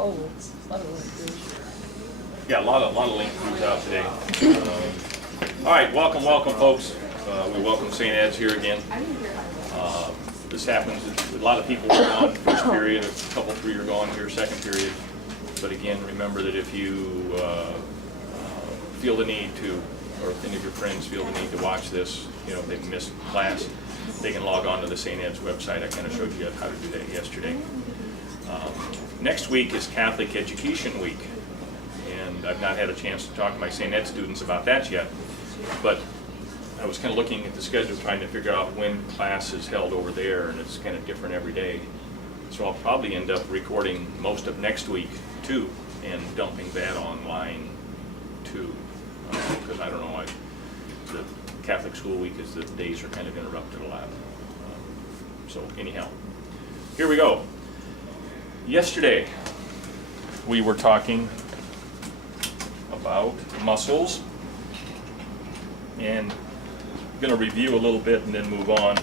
folds. A lot of links. Yeah, a lot of link crews out today. All right, welcome, folks. We welcome St. Ed's here again. This happens, a lot of people are gone first period, a couple, three are gone here second period. But again, remember that if you feel the need to, or if any of your friends feel the need to watch this, you know, if they've missed class, they can log on to the St. Ed's website. I kind of showed you how to do that yesterday. Next week is Catholic Education Week, and I've not had a chance to talk to my St. Ed students about that yet, but I was kind of looking at the schedule trying to figure out when class is held over there, and it's kind of different every day. So I'll probably end up recording most of next week too, and dumping that online too, because I don't know, the Catholic school week is the days are kind of interrupted a lot. So anyhow, here we go. Yesterday we were talking about muscles, and I'm going to review a little bit and then move on.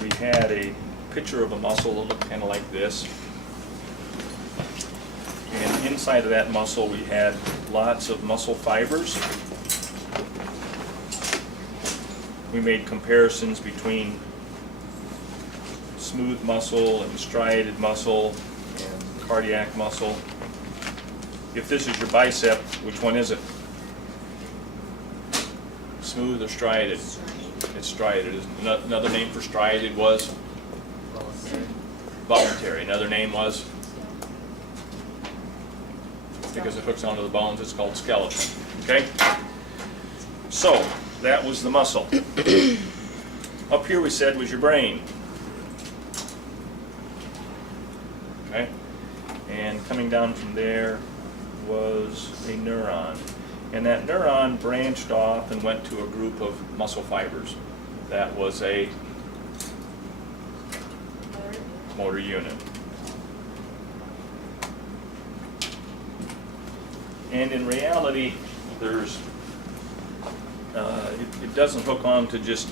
We had a picture of a muscle that looked kind of like this, and inside of that muscle we had lots of muscle fibers. We made comparisons between smooth muscle and striated muscle and cardiac muscle. If this is your bicep, which one is it? Smooth or striated? It's striated. Another name for striated was? Voluntary. Another name was? Because it hooks onto the bones, it's called skeleton. Okay? So, that was the muscle. Up here we said was your brain. Okay? And coming down from there was a neuron. And that neuron branched off and went to a group of muscle fibers. That was a motor unit. And in reality, there's it doesn't hook on to just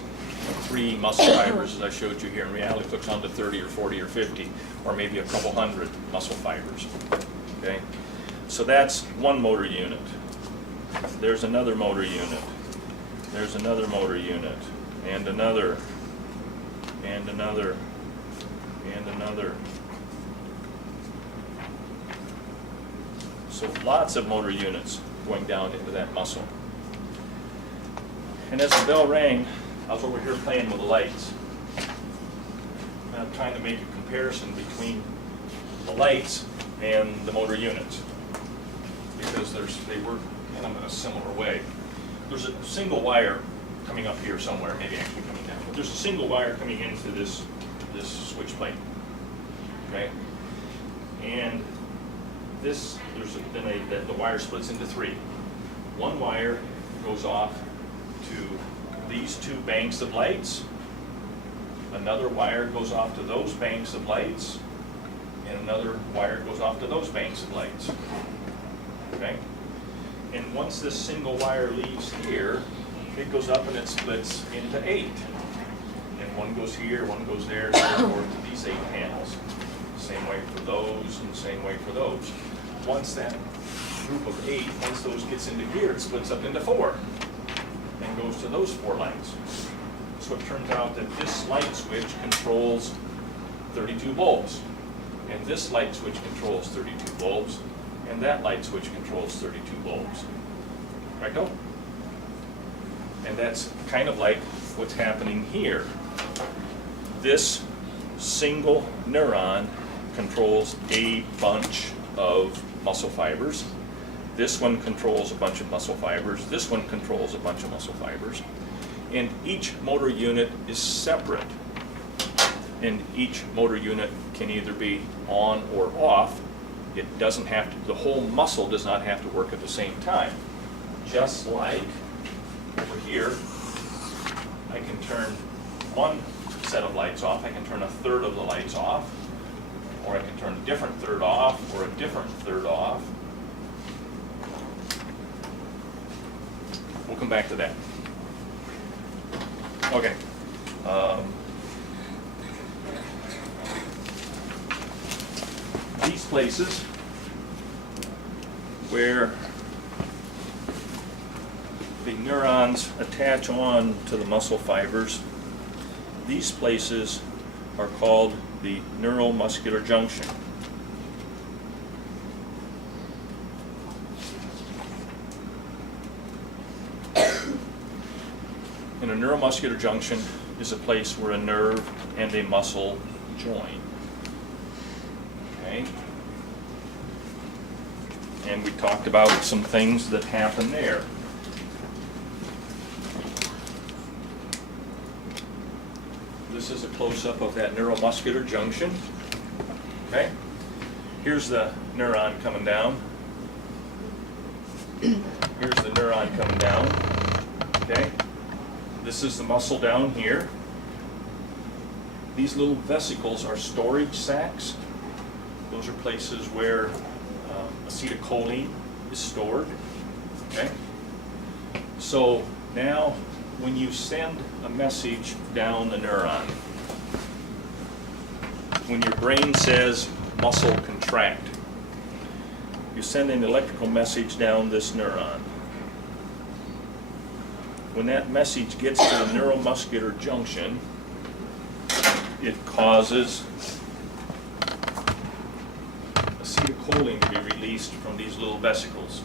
3 muscle fibers as I showed you here. In reality, it hooks on to 30 or 40 or 50 or maybe a couple hundred muscle fibers. Okay, so that's one motor unit. There's another motor unit. There's another motor unit, and another, and another, and another. So lots of motor units going down into that muscle. And as the bell rang, I was over here playing with the lights. And I'm trying to make a comparison between the lights and the motor units, because they work kind of in a similar way. There's a single wire coming up here somewhere, maybe actually coming down, but there's a single wire coming into this switch plate. Okay, and this the wire splits into 3. One wire goes off to these 2 banks of lights. Another wire goes off to those banks of lights, and another wire goes off to those banks of lights. Okay? And once this single wire leaves here, it goes up and it splits into 8. And one goes here, one goes there, and so forth to these 8 panels. Same way for those, and same way for those. Once that group of 8, once those gets into here, it splits up into 4 and goes to those 4 lights. So it turns out that this light switch controls 32 volts, and this light switch controls 32 volts, and that light switch controls 32 volts. Right, go? And that's kind of like what's happening here. This single neuron controls a bunch of muscle fibers. This one controls a bunch of muscle fibers. This one controls a bunch of muscle fibers. And each motor unit is separate. And each motor unit can either be on or off. It doesn't have to, the whole muscle does not have to work at the same time. Just like over here, I can turn one set of lights off, I can turn a third of the lights off, or I can turn a different third off, or a different third off. We'll come back to that. Okay. These places where the neurons attach on to the muscle fibers. These places are called the neuromuscular junction. And a neuromuscular junction is a place where a nerve and a muscle join. Okay? And we talked about some things that happen there. This is a close-up of that neuromuscular junction. Okay? Here's the neuron coming down. Here's the neuron coming down. Okay? This is the muscle down here. These little vesicles are storage sacs. Those are places where acetylcholine is stored. Okay? So now, when you send a message down the neuron, when your brain says muscle contract, you send an electrical message down this neuron. When that message gets to the neuromuscular junction, it causes acetylcholine to be released from these little vesicles.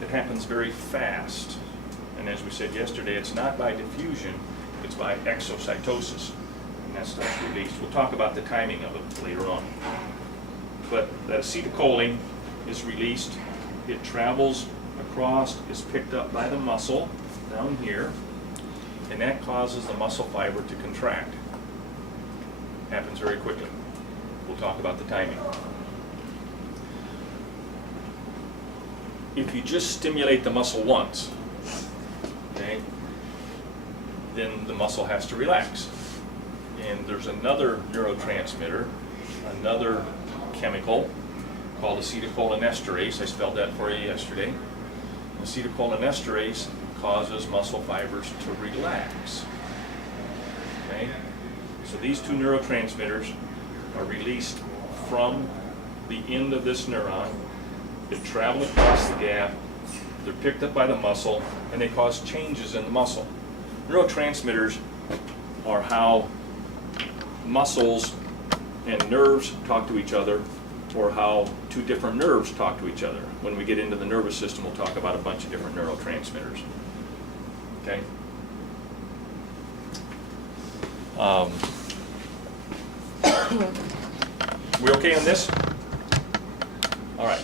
It happens very fast. And as we said yesterday, it's not by diffusion, it's by exocytosis. And that stuff's released. We'll talk about the timing of it later on. But that acetylcholine is released, it travels across, is picked up by the muscle down here, and that causes the muscle fiber to contract. Happens very quickly. We'll talk about the timing. If you just stimulate the muscle once, okay, then the muscle has to relax. And there's another neurotransmitter, another chemical called acetylcholinesterase. I spelled that for you yesterday. Acetylcholinesterase causes muscle fibers to relax. Okay? So these two neurotransmitters are released from the end of this neuron. They travel across the gap, they're picked up by the muscle, and they cause changes in the muscle. Neurotransmitters are how muscles and nerves talk to each other, or how two different nerves talk to each other. When we get into the nervous system, we'll talk about a bunch of different neurotransmitters. Okay? We okay on this? All right.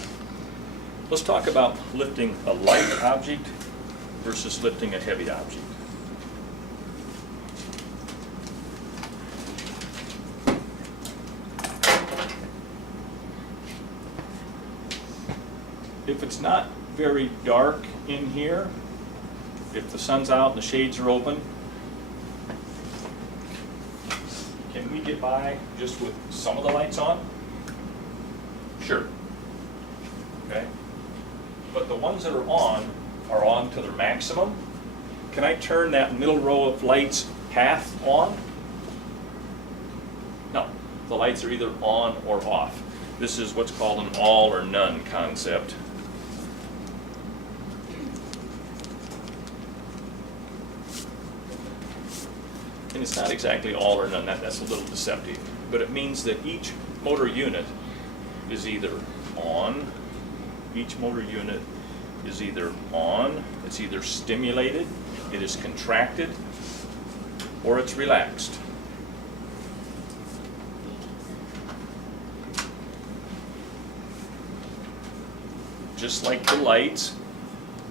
Let's talk about lifting a light object versus lifting a heavy object. If it's not very dark in here, if the sun's out and the shades are open, can we get by just with some of the lights on? Sure. Okay. But the ones that are on to their maximum. Can I turn that middle row of lights half on? No. The lights are either on or off. This is what's called an all or none concept. And it's not exactly all or none, that's a little deceptive. But it means that each motor unit is either on, each motor unit is either on, it's either stimulated, it is contracted, or it's relaxed. Just like the lights,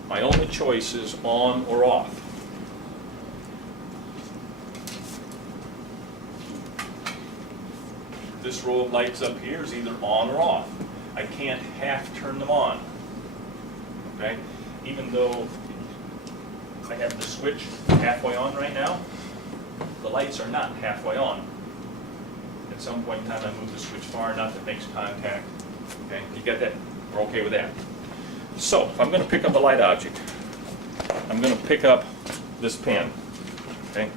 my only choice is on or off. This row of lights up here is either on or off. I can't half turn them on. Okay? Even though I have the switch halfway on right now, the lights are not halfway on. At some point in time I move the switch far enough it makes contact. Okay? You got that? We're okay with that. So, if I'm going to pick up a light object, I'm going to pick up this pen. Okay?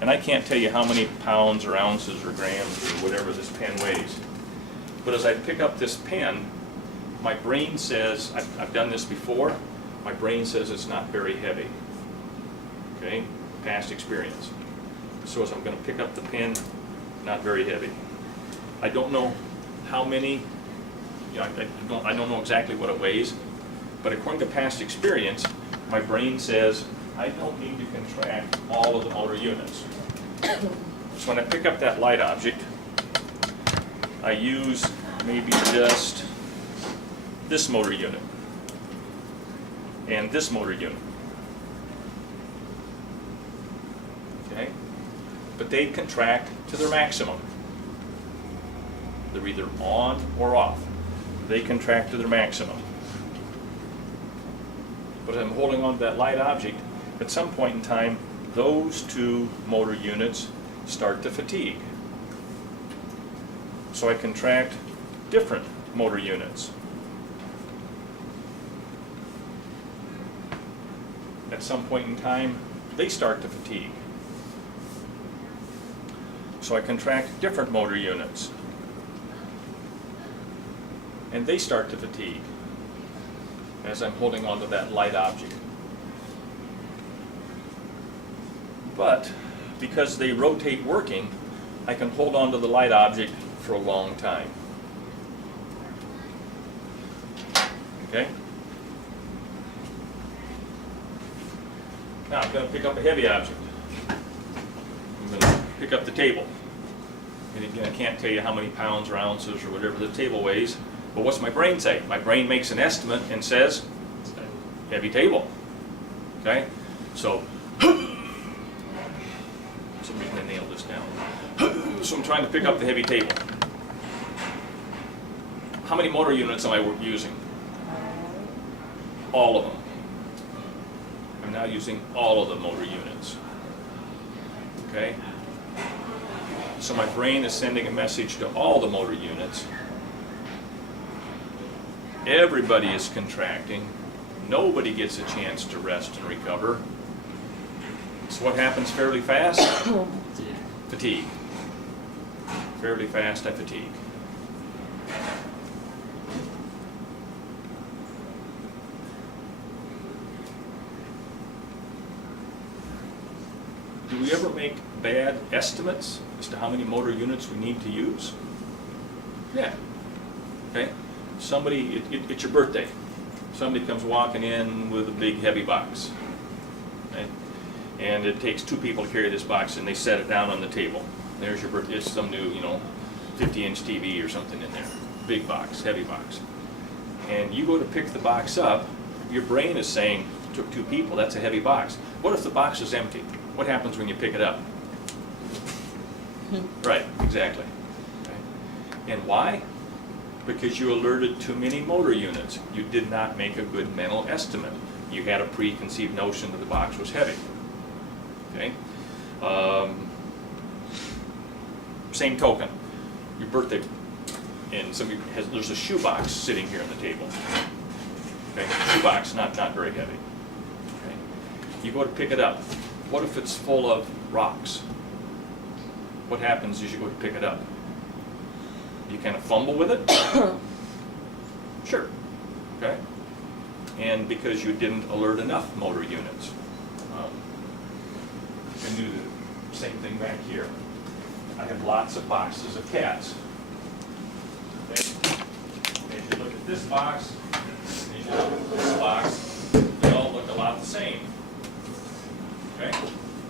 And I can't tell you how many pounds or ounces or grams or whatever this pen weighs. But as I pick up this pen, my brain says, I've done this before, my brain says it's not very heavy. Okay, past experience. So as I'm going to pick up the pin, not very heavy. I don't know how many, you know, I don't know exactly what it weighs, but according to past experience, my brain says I don't need to contract all of the motor units. So when I pick up that light object, I use maybe just this motor unit and this motor unit. Okay? But they contract to their maximum. They're either on or off. They contract to their maximum. But I'm holding on to that light object. At some point in time, those two motor units start to fatigue. So I contract different motor units. At some point in time, they start to fatigue. So I contract different motor units. And they start to fatigue as I'm holding onto that light object. But because they rotate working, I can hold onto the light object for a long time. Okay? Now I'm going to pick up a heavy object. I'm going to pick up the table. And again, I can't tell you how many pounds or ounces or whatever the table weighs, but what's my brain say? My brain makes an estimate and says, heavy table. Okay? So, somebody's going to nail this down. So I'm trying to pick up the heavy table. How many motor units am I using? All of them. I'm now using all of the motor units. Okay? So my brain is sending a message to all the motor units. Everybody is contracting. Nobody gets a chance to rest and recover. So what happens fairly fast? Fatigue. Fairly fast, I fatigue. Do we ever make bad estimates as to how many motor units we need to use? Yeah. Okay? Somebody, it's your birthday. Somebody comes walking in with a big heavy box. Okay? And it takes two people to carry this box, and they set it down on the table. There's your birthday. It's some new, 50-inch TV or something in there. Big box, heavy box. And you go to pick the box up, your brain is saying, took two people, that's a heavy box. What if the box is empty? What happens when you pick it up? Right, exactly. Okay. And why? Because you alerted too many motor units. You did not make a good mental estimate. You had a preconceived notion that the box was heavy. Okay. Same token, your birthday, and there's a shoebox sitting here on the table. Okay, shoebox, not very heavy. Okay. You go to pick it up. What if it's full of rocks? What happens as you go to pick it up? You kind of fumble with it? Sure. Okay. And because you didn't alert enough motor units. You can do the same thing back here. I have lots of boxes of cats. Okay. As you look at this box, as you look at this box, they all look a lot the same. Okay?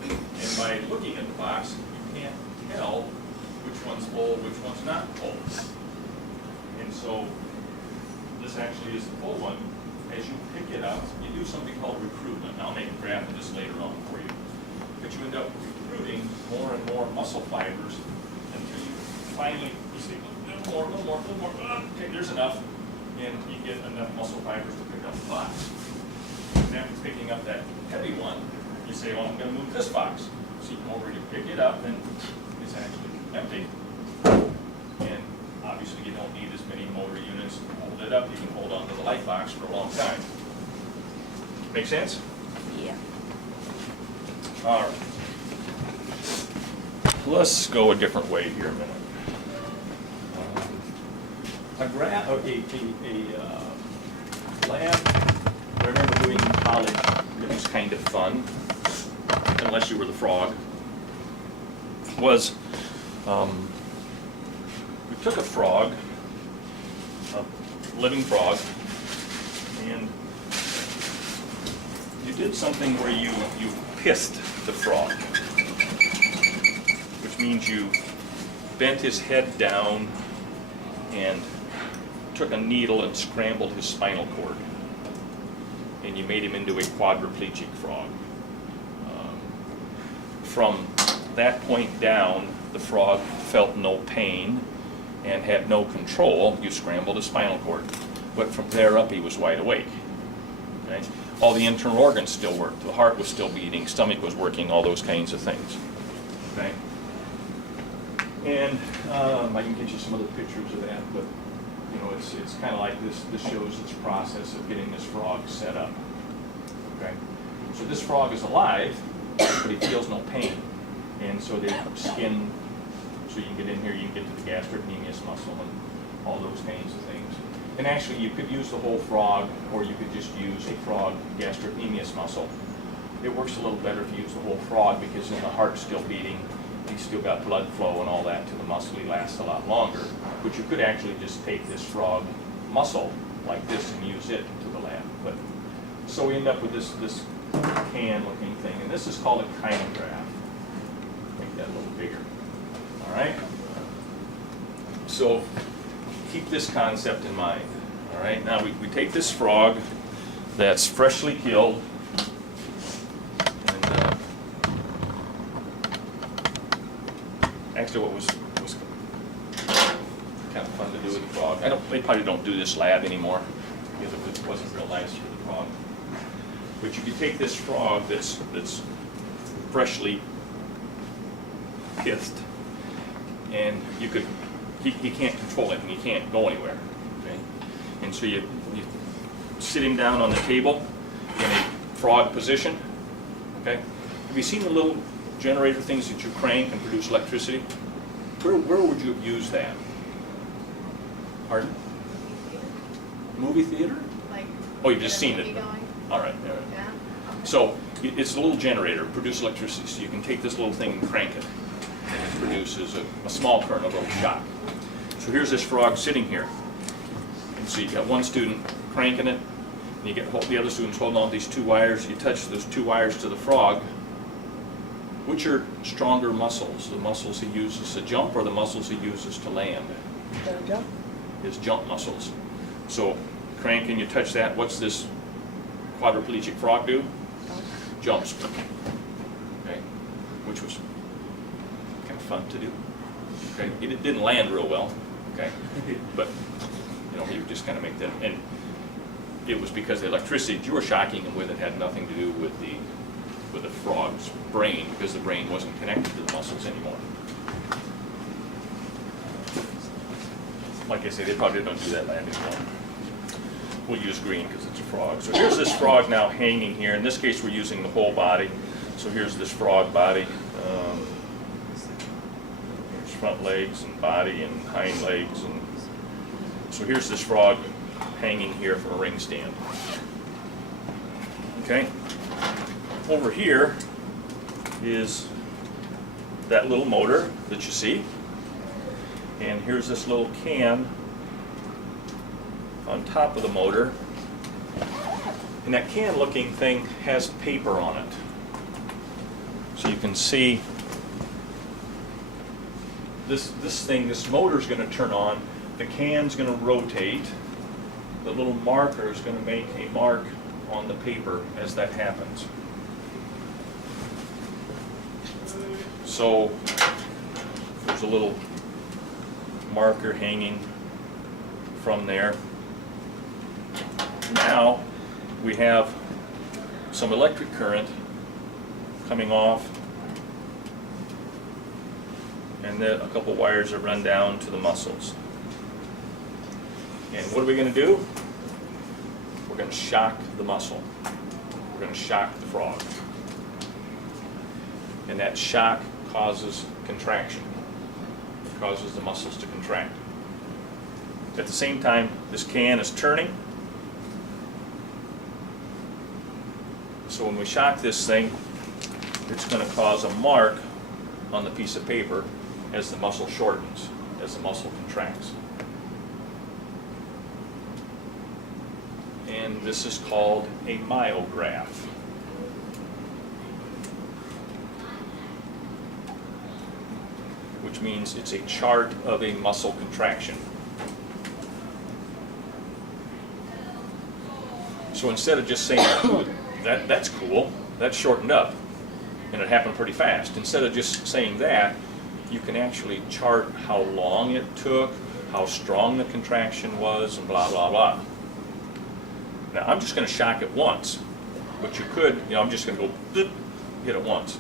And by looking at the box, you can't tell which one's full, which one's not full. And so this actually is the full one. As you pick it up, you do something called recruitment. I'll make a graph of this later on for you. But you end up recruiting more and more muscle fibers until you finally, you see, a little more. Okay, there's enough. And you get enough muscle fibers to pick up the box. And after picking up that heavy one, you say, well, I'm going to move this box. So you come over and you pick it up, and it's actually empty. And obviously you don't need as many motor units to hold it up. You can hold on to the light box for a long time. Make sense? Yeah. All right. Let's go a different way here a minute. lab I remember doing in college, it was kind of fun, unless you were the frog, was we took a frog, a living frog, and you did something where you pissed the frog, which means you bent his head down and took a needle and scrambled his spinal cord, and you made him into a quadriplegic frog. From that point down, the frog felt no pain and had no control. You scrambled his spinal cord. But from there up, he was wide awake. Okay? All the internal organs still worked. The heart was still beating, stomach was working, all those kinds of things. Okay? And I can get you some other pictures of that, but you know, it's kind of like this. This shows this process of getting this frog set up. Okay? So this frog is alive, but he feels no pain. And so they skin, so you can get in here, you can get to the gastrocnemius muscle and all those kinds of things. And actually, you could use the whole frog, or you could just use a frog gastrocnemius muscle. It works a little better if you use the whole frog, because then the heart's still beating, he's still got blood flow and all that to the muscle, he lasts a lot longer. But you could actually just take this frog muscle like this and use it to the lab. But so we end up with this can-looking thing, and this is called a chymograph. Make that a little bigger. All right. So keep this concept in mind. All right. Now we take this frog that's freshly killed, and actually, what was kind of fun to do with the frog. They probably don't do this lab anymore because it wasn't real nice for the frog. But you could take this frog that's freshly pissed, and you could, he can't control it and he can't go anywhere. Okay? And so you sit him down on the table in a frog position. Okay? Have you seen the little generator things that you crank and produce electricity? Where would you have used that? Pardon? Movie theater? Like, Oh, you've just seen it. going? All right. Yeah. Okay. So it's a little generator, produce electricity. So you can take this little thing and crank it, and it produces a small current, a little shock. So here's this frog sitting here. And so you've got one student cranking it, and you get the other students holding on to these two wires. You touch those two wires to the frog. Which are stronger muscles? The muscles he uses to jump, or the muscles he uses to land? Jump. His jump muscles. So crank and you touch that. What's this quadriplegic frog do? Jumps. Okay, which was kind of fun to do. Okay, it didn't land real well. Okay, but you know, he would just kind of make that, and it was because the electricity that you were shocking him with it had nothing to do with the frog's brain, because the brain wasn't connected to the muscles anymore. Like I say, they probably don't do that lab anymore. We'll use green because it's a frog. So here's this frog now hanging here. In this case, we're using the whole body. So here's this frog body. Here's front legs and body and hind legs. And so here's this frog hanging here from a ring stand. Okay. Over here is that little motor that you see. And here's this little can on top of the motor. And that can looking thing has paper on it. So you can see this motor is going to turn on, the can's going to rotate, the little marker is going to make a mark on the paper as that happens. So there's a little marker hanging from there. Now we have some electric current coming off, and then a couple wires that run down to the muscles. And what are we going to do? We're going to shock the muscle. We're going to shock the frog. And that shock causes contraction. It causes the muscles to contract. At the same time, this can is turning. So when we shock this thing, it's going to cause a mark on the piece of paper as the muscle shortens, as the muscle contracts. And this is called a myograph. Which means it's a chart of a muscle contraction. So instead of just saying, that's cool, that's shortened up, and it happened pretty fast. Instead of just saying that, you can actually chart how long it took, how strong the contraction was, and blah, blah, blah. Now, I'm just going to shock it once, but you could, I'm just going to go, dip, hit it once.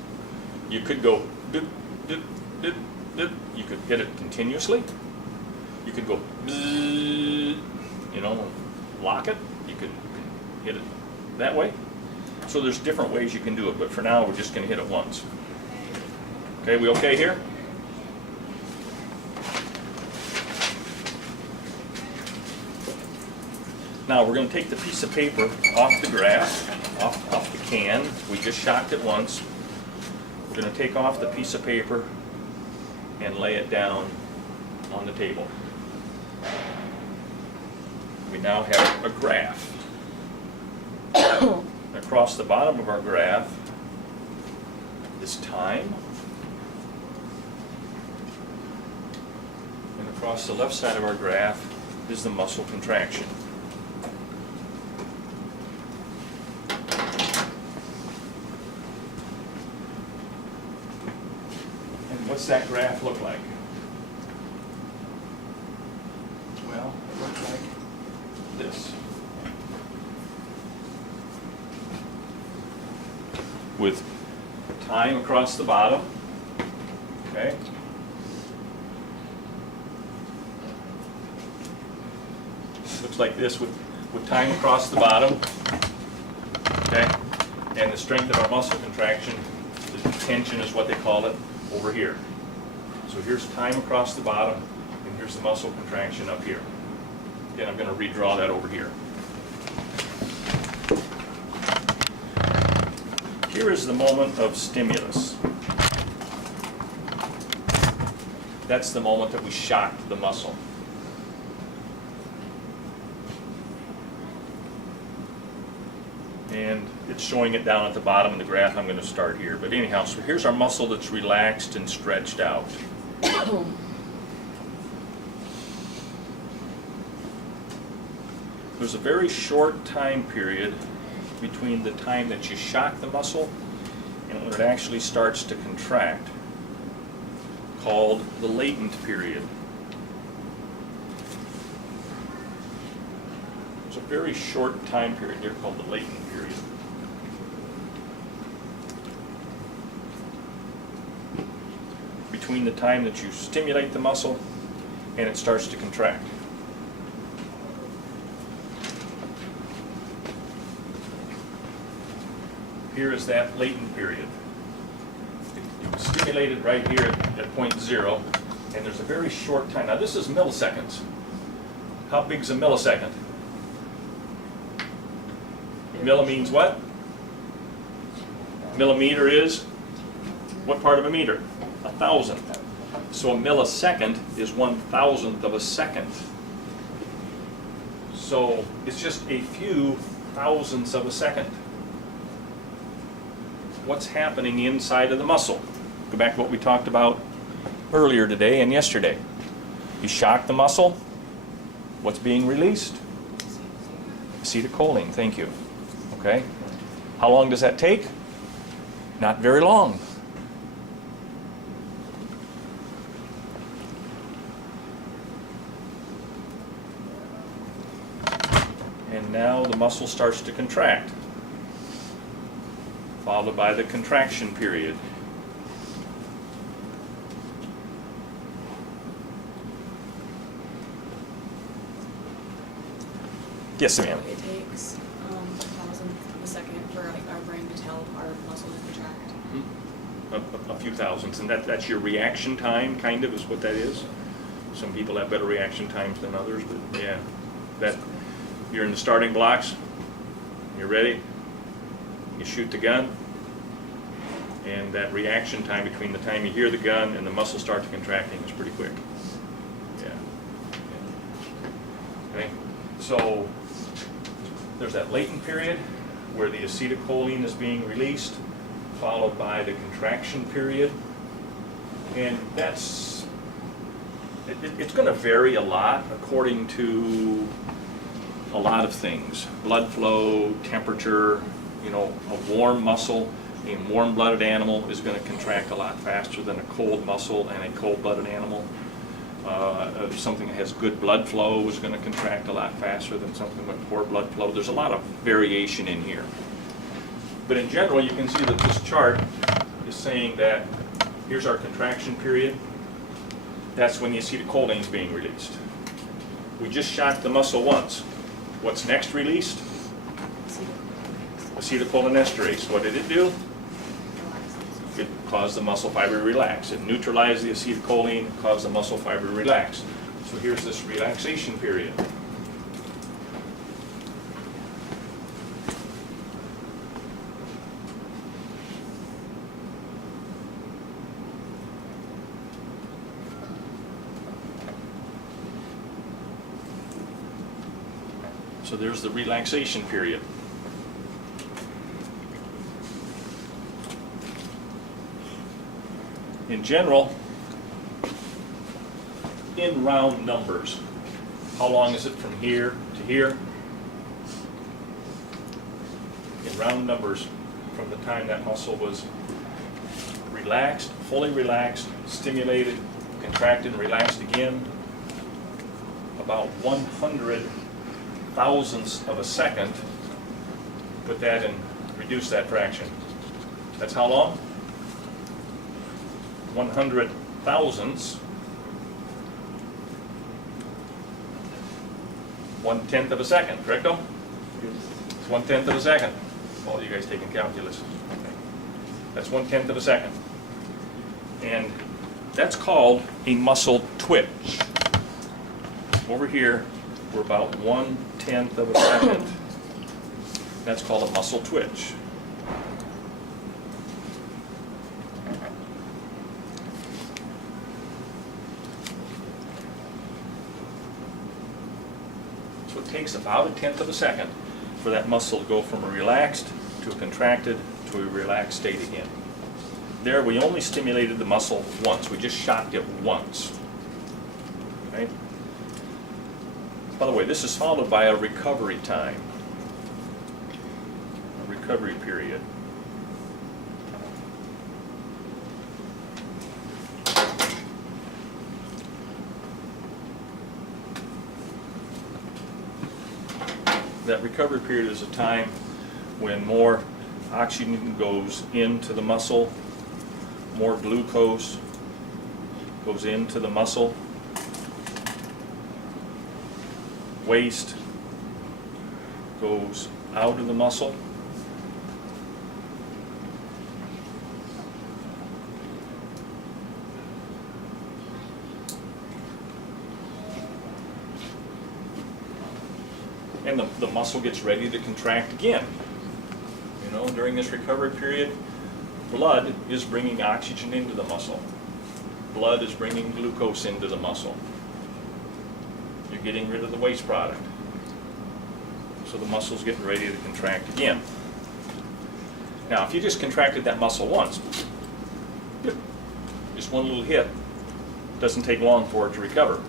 You could go, dip, dip, dip, dip. You could hit it continuously. You could go, lock it. You could hit it that way. So there's different ways you can do it, but for now we're just going to hit it once. Okay, we okay here? Now we're going to take the piece of paper off the graph, off the can. We just shocked it once. We're going to take off the piece of paper and lay it down on the table. We now have a graph. Across the bottom of our graph is time, and across the left side of our graph is the muscle contraction. And what's that graph look like? Well, it looks like this. With time across the bottom, okay? Looks like this with time across the bottom, okay? And the strength of our muscle contraction, the tension is what they call it, over here. So here's time across the bottom, and here's the muscle contraction up here. Again, I'm going to redraw that over here. Here is the moment of stimulus. That's the moment that we shocked the muscle. And it's showing it down at the bottom of the graph. I'm going to start here. But anyhow, so here's our muscle that's relaxed and stretched out. There's a very short time period between the time that you shock the muscle and when it actually starts to contract, called the latent period. There's a very short time period there called the latent period. Between the time that you stimulate the muscle and it starts to contract. Here is that latent period. You stimulate it right here at point 0, and there's a very short time. Now this is milliseconds. How big is a millisecond? Milli means what? Millimeter is what part of a meter? 1,000. So a millisecond is 1,000th of a second. So it's just a few thousandths of a second. What's happening inside of the muscle? Go back to what we talked about earlier today and yesterday. You shock the muscle, what's being released? Acetylcholine, thank you. Okay? How long does that take? Not very long. And now the muscle starts to contract, followed by the contraction period. Yes, ma'am. It takes 1,000th of a second for our brain to tell our muscle to contract. A few thousandths, and that's your reaction time, kind of, is what that is. Some people have better reaction times than others, but yeah, that you're in the starting blocks, you're ready, you shoot the gun, and that reaction time between the time you hear the gun and the muscles start to contracting is pretty quick. Yeah. Okay. So there's that latent period where the acetylcholine is being released, followed by the contraction period, and that's it's going to vary a lot according to a lot of things: blood flow, temperature. You know, a warm muscle, a warm-blooded animal is going to contract a lot faster than a cold muscle and a cold-blooded animal. Something that has good blood flow is going to contract a lot faster than something with poor blood flow. There's a lot of variation in here. But in general, you can see that this chart is saying that here's our contraction period. That's when the acetylcholine is being released. We just shocked the muscle once. What's next released? Acetylcholinesterase. What did it do? It caused the muscle fiber to relax. It neutralized the acetylcholine, caused the muscle fiber to relax. So here's this relaxation period. So there's the relaxation period. In general, in round numbers, how long is it from here to here? In round numbers, from the time that muscle was relaxed, fully relaxed, stimulated, contracted, and relaxed again, about 100 thousandths of a second, put that in, reduce that fraction. That's how long? 100 thousandths, 1/10 of a second, correcto? It's 1/10 of a second. All you guys taking calculus. Okay. That's 1/10 of a second. And that's called a muscle twitch. Over here, we're about 1/10 of a second. That's called a muscle twitch. So it takes about 1/10 of a second for that muscle to go from a relaxed to a contracted to a relaxed state again. There, we only stimulated the muscle once. We just shocked it once. Okay? By the way, this is followed by a recovery time, a recovery period. That recovery period is a time when more oxygen goes into the muscle, more glucose goes into the muscle, waste goes out of the muscle. And the muscle gets ready to contract again. You know, during this recovery period, blood is bringing oxygen into the muscle. Blood is bringing glucose into the muscle. You're getting rid of the waste product. So the muscle's getting ready to contract again. Now, if you just contracted that muscle once, just one little hit, doesn't take long for it to recover.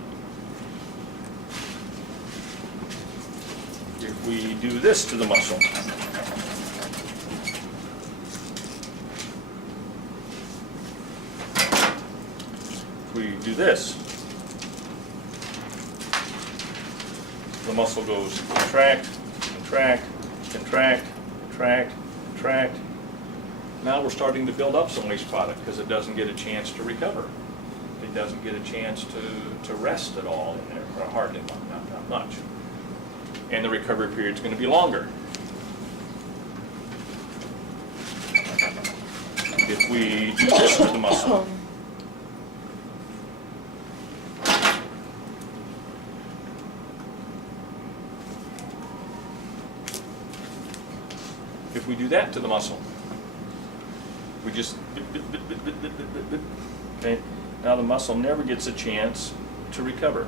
If we do this to the muscle, if we do this, the muscle goes contract, contract, contract, contract, contract. Now we're starting to build up some waste product because it doesn't get a chance to recover. It doesn't get a chance to rest at all in there, or hardly, not much. And the recovery period is going to be longer. If we do this to the muscle, if we do that to the muscle? We just, okay? Now the muscle never gets a chance to recover.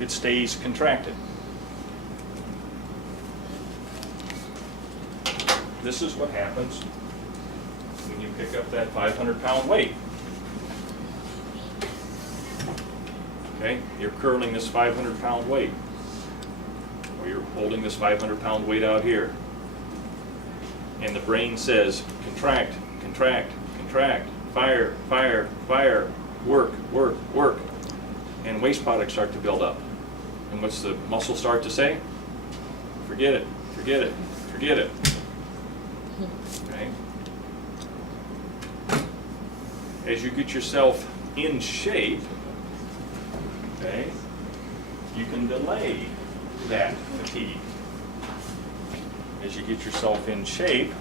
It stays contracted. This is what happens when you pick up that 500-pound weight. Okay, you're curling this 500-pound weight, or you're holding this 500-pound weight out here, and the brain says, contract, contract, contract, fire, fire, fire, work, work, work, and waste products start to build up. And what's the muscle start to say? Forget it, forget it, forget it. Okay. As you get yourself in shape, okay, you can delay that fatigue. As you get yourself in shape,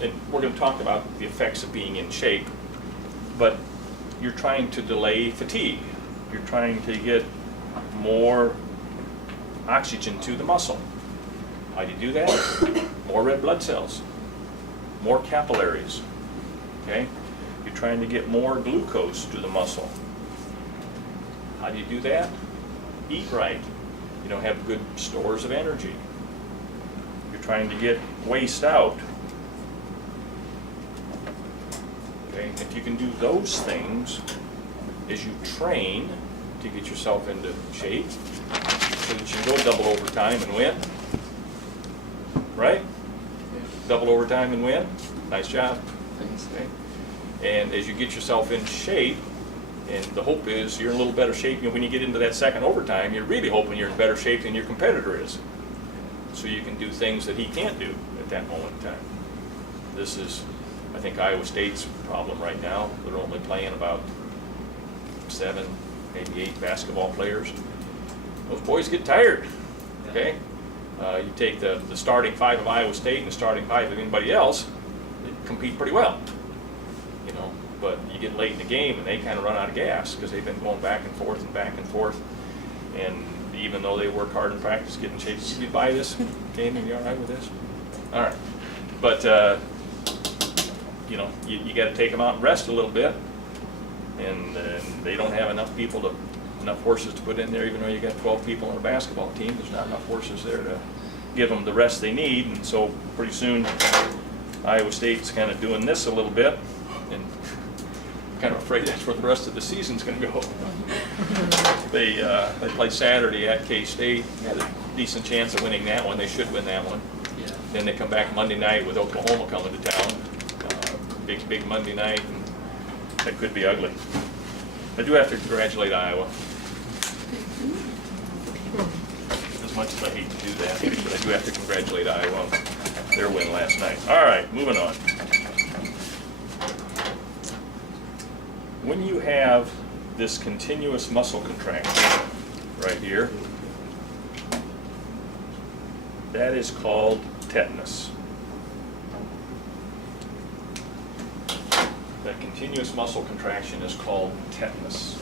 and we're going to talk about the effects of being in shape, but you're trying to delay fatigue. You're trying to get more oxygen to the muscle. How do you do that? More red blood cells, more capillaries, okay? You're trying to get more glucose to the muscle. How do you do that? Eat right. You know, have good stores of energy. You're trying to get waste out. Okay, if you can do those things as you train to get yourself into shape, so that you can go double overtime and win, right? Double overtime and win. Nice job. Okay. And as you get yourself in shape, and the hope is you're in a little better shape. You know, when you get into that second overtime, you're really hoping you're in better shape than your competitor is. So you can do things that he can't do at that moment in time. This is, I think, Iowa State's problem right now. They're only playing about 7, maybe 8 basketball players. Those boys get tired, okay? You take the starting 5 of Iowa State and the starting 5 of anybody else, they compete pretty well, you know. But you get late in the game and they kind of run out of gas because they've been going back and forth and back and forth. And even though they work hard in practice, get in shape. Did you buy this game? Are you all right with this? All right. But, you know, you got to take them out and rest a little bit. And they don't have enough people enough horses to put in there, even though you got 12 people on a basketball team. There's not enough horses there to give them the rest they need. And so pretty soon Iowa State's kind of doing this a little bit. And I'm kind of afraid that's where the rest of the season's going to go. They play Saturday at K-State. Had a decent chance of winning that one. They should win that one. Yeah. Then they come back Monday night with Oklahoma coming to town. Big Monday night. And that could be ugly. I do have to congratulate Iowa. As much as I hate to do that, but I do have to congratulate Iowa on their win last night. All right, moving on. When you have this continuous muscle contraction right here, that is called tetanus. That continuous muscle contraction is called tetanus.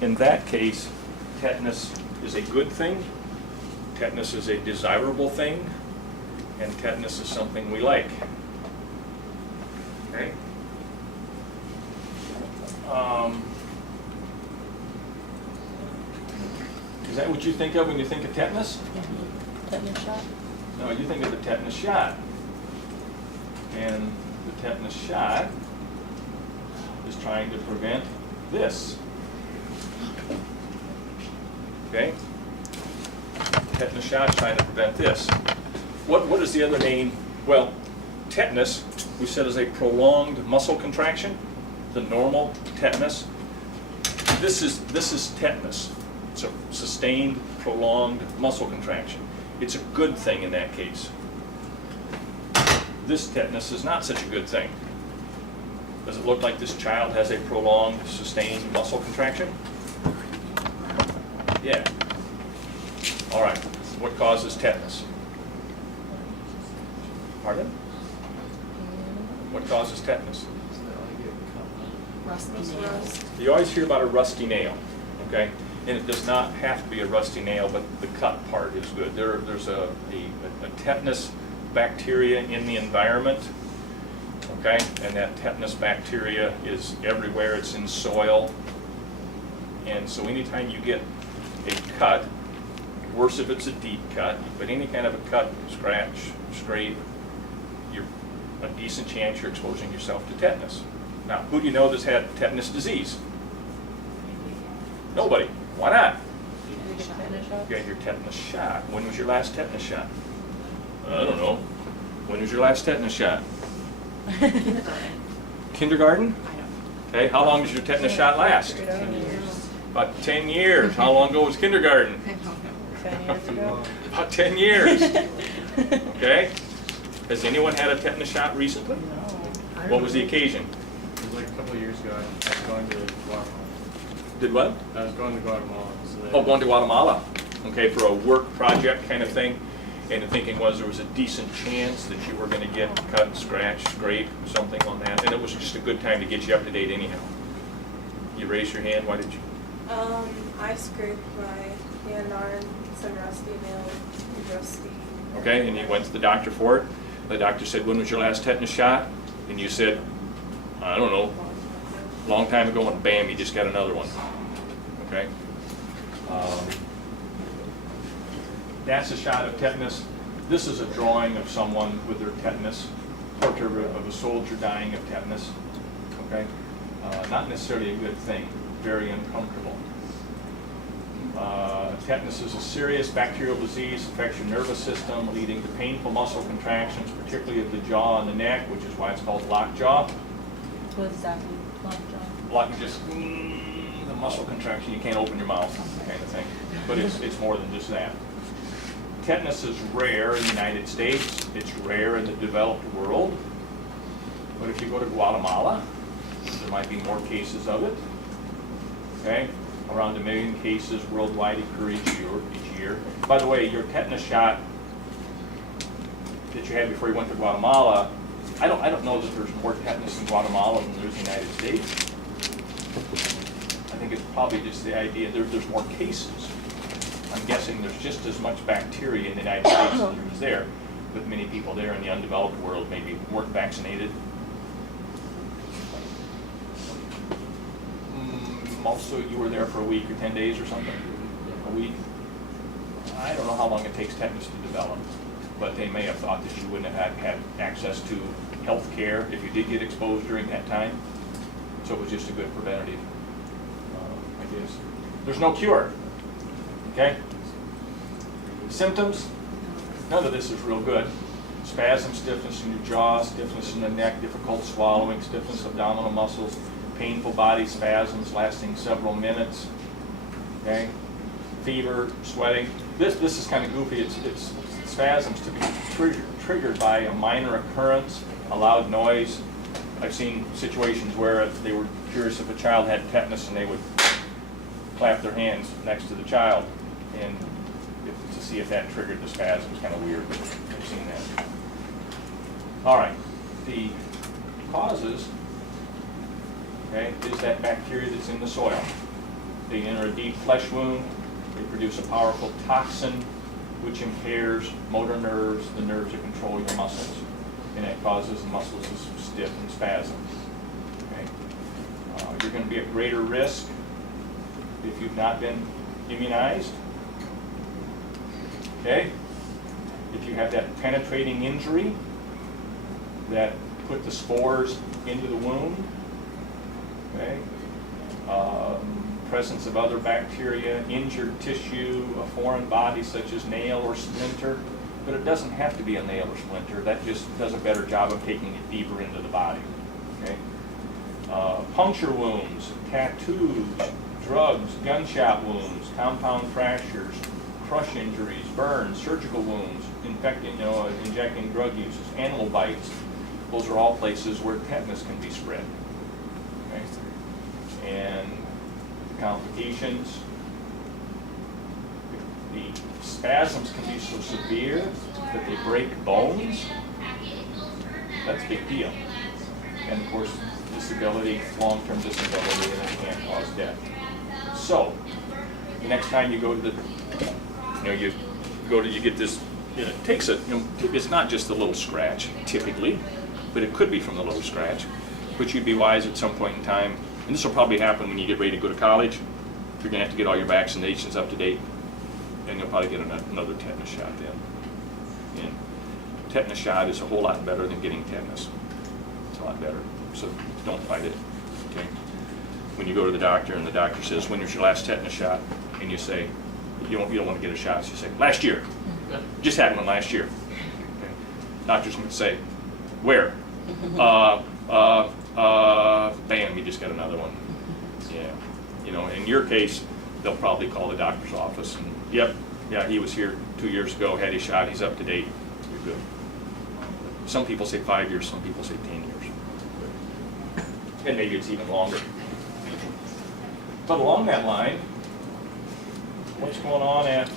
In that case, tetanus is a good thing, tetanus is a desirable thing, and tetanus is something we like. Okay? Is that what you think of when you think of tetanus? Tetanus shot? No, you think of the tetanus shot. And the tetanus shot is trying to prevent this. Okay? Tetanus shot is trying to prevent this. What is the other name? Well, tetanus, we said, is a prolonged muscle contraction. The normal tetanus. This is tetanus. It's a sustained, prolonged muscle contraction. It's a good thing in that case. This tetanus is not such a good thing. Does it look like this child has a prolonged, sustained muscle contraction? Yeah. All right. What causes tetanus? Pardon? What causes tetanus? Rusty Rust, nail. rust. You always hear about a rusty nail, okay? And it does not have to be a rusty nail, but the cut part is good. There's a tetanus bacteria in the environment, okay? And that tetanus bacteria is everywhere. It's in soil. And so anytime you get a cut, worse if it's a deep cut, but any kind of a cut, scratch, scrape, you're a decent chance you're exposing yourself to tetanus. Now, who do you know that's had tetanus disease? Nobody. Why not? Did you get tetanus shots? You got your tetanus shot. When was your last tetanus shot? I don't know. When was your last tetanus shot? Kindergarten? I don't. Okay, how long does your tetanus shot last? 10 years. About 10 years. How long ago was kindergarten? I don't know. 10 years ago. About 10 years. Okay? Has anyone had a tetanus shot recently? No. What was the occasion? It was like a couple of years ago. I was going to Guatemala. Did what? I was going to Guatemala. So they, Oh, going to Guatemala, okay, for a work project kind of thing. And the thinking was there was a decent chance that you were going to get cut, scratch, scrape, something on that. And it was just a good time to get you up to date anyhow. You raised your hand, why did you? I scraped my hand on some rusty nail, rusty. Okay, and you went to the doctor for it. The doctor said, when was your last tetanus shot? And you said, I don't know, long time ago, and bam, you just got another one. Okay? That's a shot of tetanus. This is a drawing of someone with their tetanus, portrait of a soldier dying of tetanus. Okay? Not necessarily a good thing, very uncomfortable. Tetanus is a serious bacterial disease, affects your nervous system, leading to painful muscle contractions, particularly of the jaw and the neck, which is why it's called lockjaw. What does that mean? Lockjaw? Lock, just the muscle contraction, you can't open your mouth, kind of thing. But it's more than just that. Tetanus is rare in the United States. It's rare in the developed world. But if you go to Guatemala, there might be more cases of it. Okay? Around 1 million cases worldwide occur each year. By the way, your tetanus shot that you had before you went to Guatemala, I don't know that there's more tetanus in Guatemala than there's in the United States. I think it's probably just the idea there's more cases. I'm guessing there's just as much bacteria in the United States as there is there, with many people there in the undeveloped world maybe weren't vaccinated. Also, you were there for a week or 10 days or something? A week? I don't know how long it takes tetanus to develop, but they may have thought that you wouldn't have had access to health care if you did get exposed during that time. So it was just a good preventative, I guess. There's no cure, okay? Symptoms? None of this is real good. Spasm, stiffness in your jaw, stiffness in the neck, difficult swallowing, stiffness of abdominal muscles, painful body spasms lasting several minutes, okay? Fever, sweating. This is kind of goofy. It's spasms to be triggered by a minor occurrence, a loud noise. I've seen situations where they were curious if a child had tetanus and they would clap their hands next to the child and to see if that triggered the spasms. Kind of weird, but I've seen that. All right, the causes, okay, is that bacteria that's in the soil. They enter a deep flesh wound. They produce a powerful toxin which impairs motor nerves, the nerves that control your muscles, and it causes the muscles to stiff and spasm. Okay? You're going to be at greater risk if you've not been immunized. Okay? If you have that penetrating injury that put the spores into the wound. Okay? Presence of other bacteria, injured tissue, a foreign body such as nail or splinter, but it doesn't have to be a nail or splinter. That just does a better job of taking it deeper into the body. Okay? Puncture wounds, tattoos, drugs, gunshot wounds, compound fractures, crush injuries, burns, surgical wounds, injecting drug uses, animal bites. Those are all places where tetanus can be spread. Okay? And complications, the spasms can be so severe that they break bones. That's a big deal. And of course, the disability, long-term disability, and it can't cause death. So, the next time you go to the, you get this, it takes it's not just a little scratch typically, but it could be from the little scratch. But you'd be wise at some point in time, and this will probably happen when you get ready to go to college. You're gonna have to get all your vaccinations up to date, and you'll probably get another tetanus shot then. And tetanus shot is a whole lot better than getting tetanus. It's a lot better, so don't fight it, okay? When you go to the doctor and the doctor says, when was your last tetanus shot? And you say, you don't want to get a shot, so you say, last year. Just had one last year. Okay. Doctor's going to say, where? Bam, you just got another one. Yeah. In your case, they'll probably call the doctor's office and, yep, yeah, he was here 2 years ago, had his shot, he's up to date, you're good. Some people say 5 years, some people say 10 years. And maybe it's even longer. But along that line, what's going on at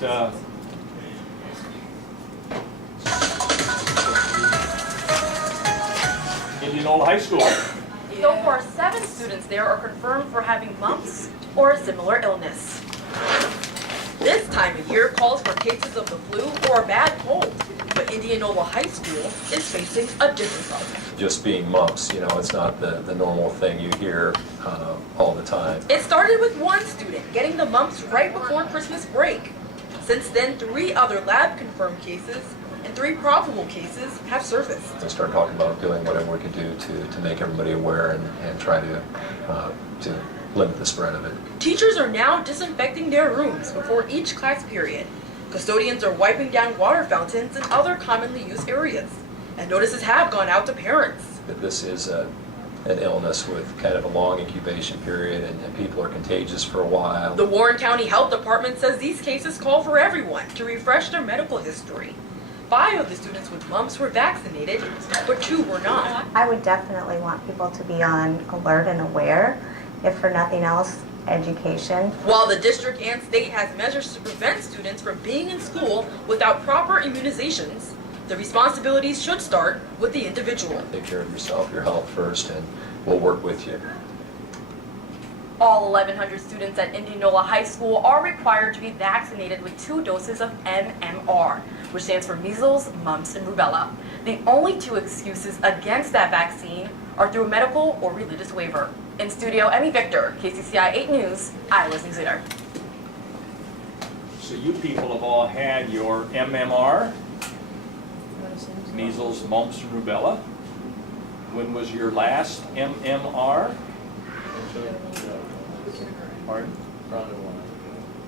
Indianola High School? So far, 7 students there are confirmed for having mumps or a similar illness. This time of year calls for cases of the flu or a bad cold, but Indianola High School is facing a different problem. Just being mumps, it's not the normal thing you hear all the time. It started with one student getting the mumps right before Christmas break. Since then, 3 other lab-confirmed cases and 3 probable cases have surfaced. We start talking about doing whatever we can do to make everybody aware and try to limit the spread of it. Teachers are now disinfecting their rooms before each class period. Custodians are wiping down water fountains and other commonly used areas. And notices have gone out to parents. But this is an illness with kind of a long incubation period, and people are contagious for a while. The Warren County Health Department says these cases call for everyone to refresh their medical history. 5 of the students with mumps were vaccinated, but 2 were not. I would definitely want people to be on alert and aware, if for nothing else, education. While the district and state has measures to prevent students from being in school without proper immunizations, the responsibilities should start with the individual. Take care of yourself, your health first, and we'll work with you. All 1,100 students at Indianola High School are required to be vaccinated with 2 doses of MMR, which stands for measles, mumps, and rubella. The only 2 excuses against that vaccine are through a medical or religious waiver. In studio, Emmy Victor, KCCI 8 News, Iowa's News Leader. So you people have all had your MMR, measles, mumps, and rubella. When was your last MMR? Pardon?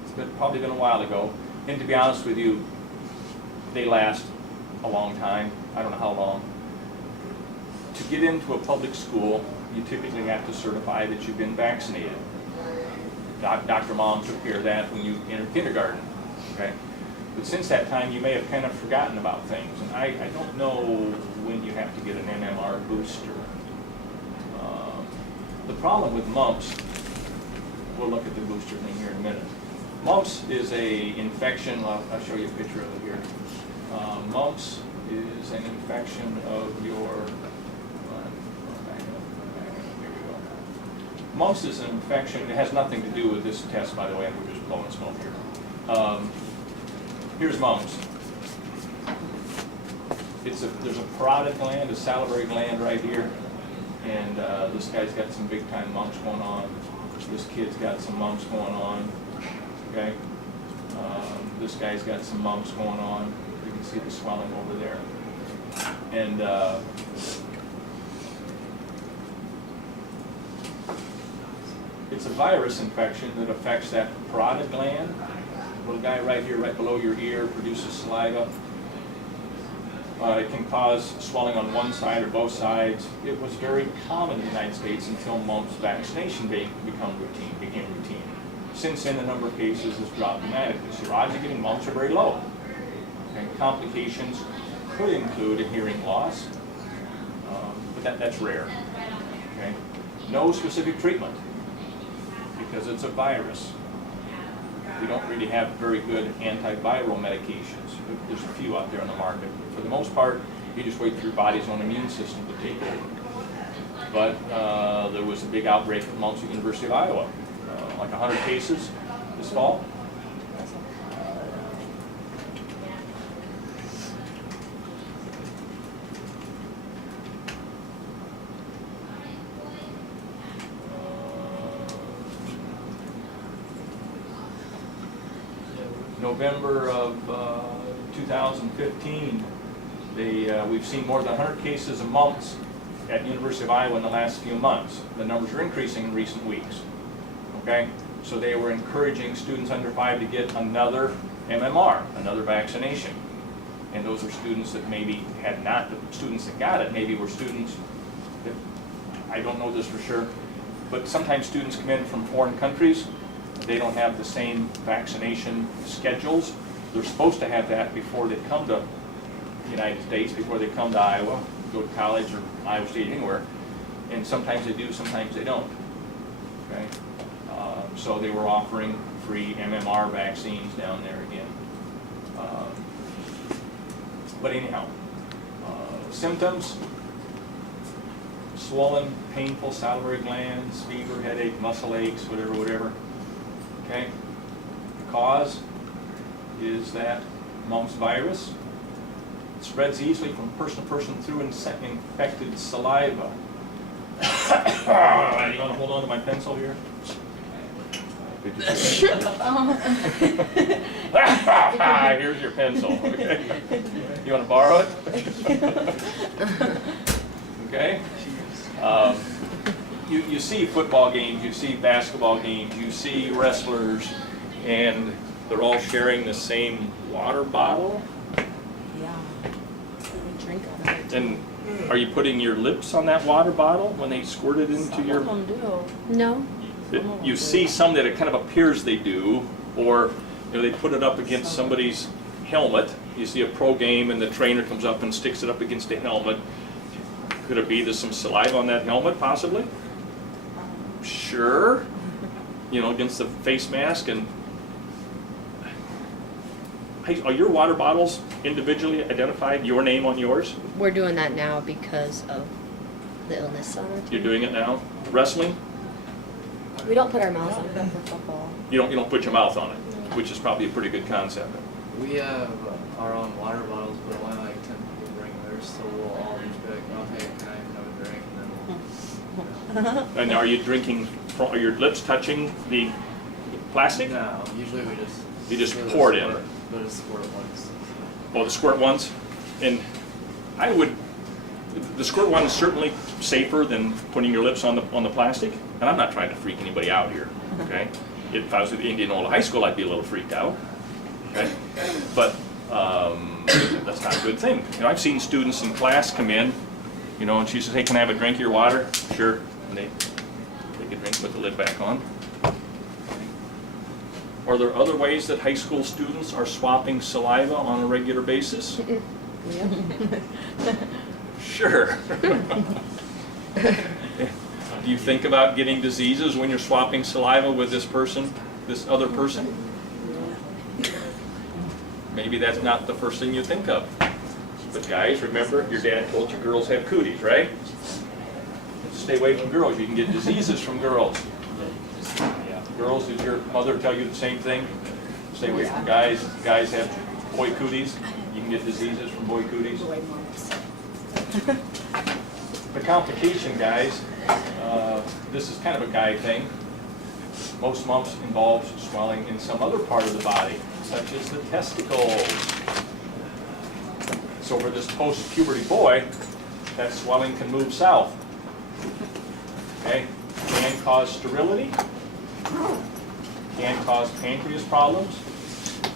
It's probably been a while ago. And to be honest with you, they last a long time. I don't know how long. To get into a public school, you typically have to certify that you've been vaccinated. Dr. Mom took care of that when you entered kindergarten, okay? But since that time, you may have kind of forgotten about things. And I don't know when you have to get an MMR booster. The problem with mumps, we'll look at the booster thing here in a minute. Mumps is a infection, I'll show you a picture of it here. Mumps is an infection of your, here we go. Mumps is an infection, it has nothing to do with this test, by the way, we're just blowing smoke here. Here's mumps. There's a parotid gland, a salivary gland right here, and this guy's got some big time mumps going on. This kid's got some mumps going on, okay? This guy's got some mumps going on. You can see the swelling over there. And it's a virus infection that affects that parotid gland. Little guy right here, right below your ear, produces saliva. It can cause swelling on one side or both sides. It was very common in the United States until mumps vaccination became routine. Since then, the number of cases has dropped dramatically. So your odds of getting mumps are very low. Okay. Complications could include a hearing loss, but that's rare. Okay. No specific treatment because it's a virus. We don't really have very good antiviral medications. There's a few out there on the market. For the most part, you just wait for your body's own immune system to take over. but there was a big outbreak at Mount University of Iowa, like 100 cases this fall. November of 2015, we've seen more than 100 cases of mumps at University of Iowa in the last few months. The numbers are increasing in recent weeks. Okay, so they were encouraging students under 5 to get another MMR, another vaccination. And those are students that maybe had not, the students that got it maybe were students that, I don't know this for sure, but sometimes students come in from foreign countries. They don't have the same vaccination schedules. They're supposed to have that before they come to the United States, before they come to Iowa, go to college or Iowa State, anywhere. And sometimes they do, sometimes they don't. Okay? So they were offering free MMR vaccines down there again. But anyhow, symptoms: swollen, painful salivary glands, fever, headache, muscle aches, whatever. Okay? The cause is that mumps virus. It spreads easily from person to person through infected saliva. You want to hold on to my pencil here? Here's your pencil. Okay. You want to borrow it? Okay. You see football games, you see basketball games, you see wrestlers, and they're all sharing the same water bottle. Yeah. We drink out of it. And are you putting your lips on that water bottle when they squirt it into your? Some of them do. No. You see some that it kind of appears they do, or they put it up against somebody's helmet. You see a pro game and the trainer comes up and sticks it up against the helmet. Could it be there's some saliva on that helmet, possibly? Sure. Against the face mask. And hey, are your water bottles individually identified? Your name on yours? We're doing that now because of the illness on our team. You're doing it now. Wrestling? We don't put our mouths on it for football. You don't put your mouth on it, which is probably a pretty good concept. We have our own water bottles, but only like 10 people bring theirs, so we'll all just be like, oh hey, can I have a drink? And then we'll... And are you drinking? Are your lips touching the plastic? No, usually we just... You just pour it in. But it's squirt once. Oh, the squirt ones? And the squirt one is certainly safer than putting your lips on the plastic. And I'm not trying to freak anybody out here, okay? If I was at Indianola High School, I'd be a little freaked out, okay? But that's not a good thing. I've seen students in class come in, and she says, hey, can I have a drink of your water? Sure. And they take a drink, put the lid back on. Are there other ways that high school students are swapping saliva on a regular basis? Sure. Do you think about getting diseases when you're swapping saliva with this other person? Maybe that's not the first thing you think of. But guys, remember, your dad told you girls have cooties, right? Stay away from girls. You can get diseases from girls. Girls, did your mother tell you the same thing? Stay away from guys. Guys have boy cooties. You can get diseases from boy cooties. The complication, guys, this is kind of a guy thing. Most mumps involve swelling in some other part of the body, such as the testicles. So for this post-puberty boy, that swelling can move south. Okay? Can cause sterility. Can cause pancreas problems.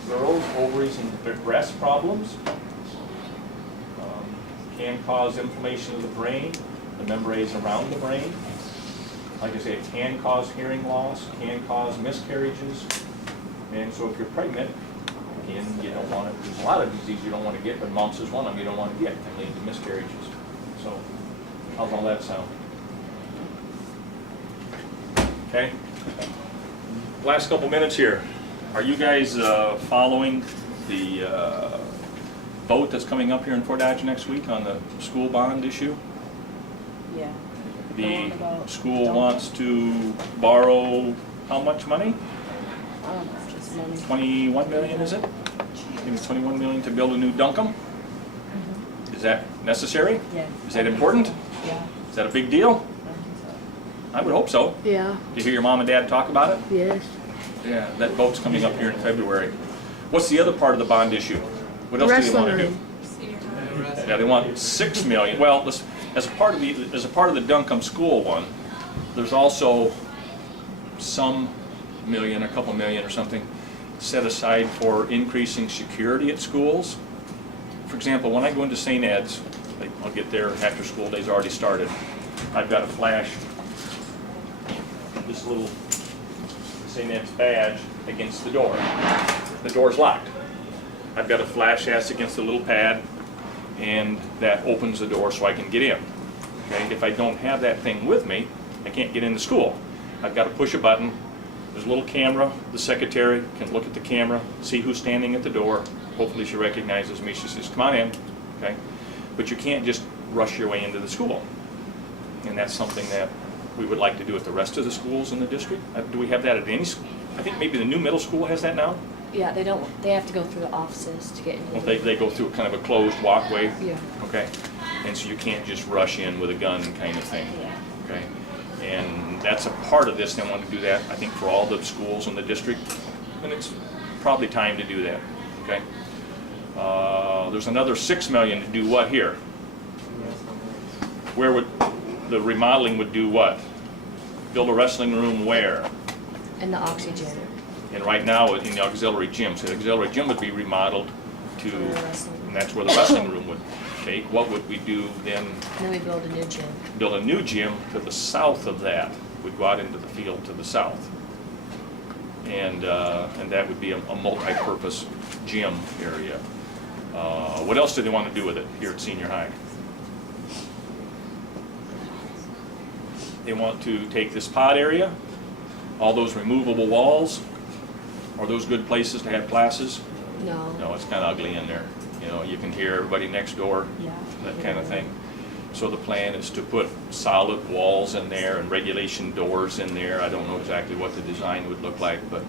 Girls, ovaries and breast problems. Can cause inflammation of the brain, the membranes around the brain. Like I say, it can cause hearing loss, can cause miscarriages. And so if you're pregnant, again, you don't want it. There's a lot of diseases you don't want to get, but mumps is one of them you don't want to get and lead to miscarriages. So how's all that sound? Okay? Last couple minutes here. Are you guys following the vote that's coming up here in Fort Dodge next week on the school bond issue? Yeah. The one The about school Duncan. wants to borrow how much money? I don't know, just money. 21 million, is it? I think it's 21 million to build a new Duncan. Is that necessary? Yeah. Is that important? Yeah, Is that a big deal? I think so. I would hope so. Yeah, Did you hear your mom and dad talk about it? yes. Yeah, that vote's coming up here in February. What's the other part of the bond issue? What else do they want to do? Senior high. Yeah, they want 6 million. Well, as a part of the Duncombe School one, there's also some million, a couple million or something, set aside for increasing security at schools. For example, when I go into St. Ed's, I'll get there after school day's already started. I've got to flash this little St. Ed's badge against the door. The door's locked. I've got to flash that against the little pad, and that opens the door so I can get in. Okay? If I don't have that thing with me, I can't get into school. I've got to push a button. There's a little camera. The secretary can look at the camera, see who's standing at the door. Hopefully she recognizes me. She says, come on in. Okay? But you can't just rush your way into the school. And that's something that we would like to do at the rest of the schools in the district. Do we have that at any school? I think maybe the new middle school has that now. Yeah, they have to go through the offices to get into. Well, they go through kind of a closed walkway. Yeah. Okay. And so you can't just rush in with a gun kind of thing. Yeah. Okay. And that's a part of this. They want to do that, I think, for all the schools in the district. And it's probably time to do that. Okay. There's another 6 million to do what here? Where would the remodeling would do what? Build a wrestling room where? And the oxygen. And right now in the auxiliary gym. So the auxiliary gym would be remodeled to, For the wrestling. and that's where the wrestling room would take. What would we do then? And then we build a new gym. Build a new gym to the south of that. We'd go out into the field to the south. And that would be a multi-purpose gym area. What else do they want to do with it here at Senior High? They want to take this pod area, all those removable walls. Are those good places to have classes? No. No, it's kind of ugly in there. You know, you can hear everybody next door, Yeah. that kind of thing. So the plan is to put solid walls in there and regulation doors in there. I don't know exactly what the design would look like, but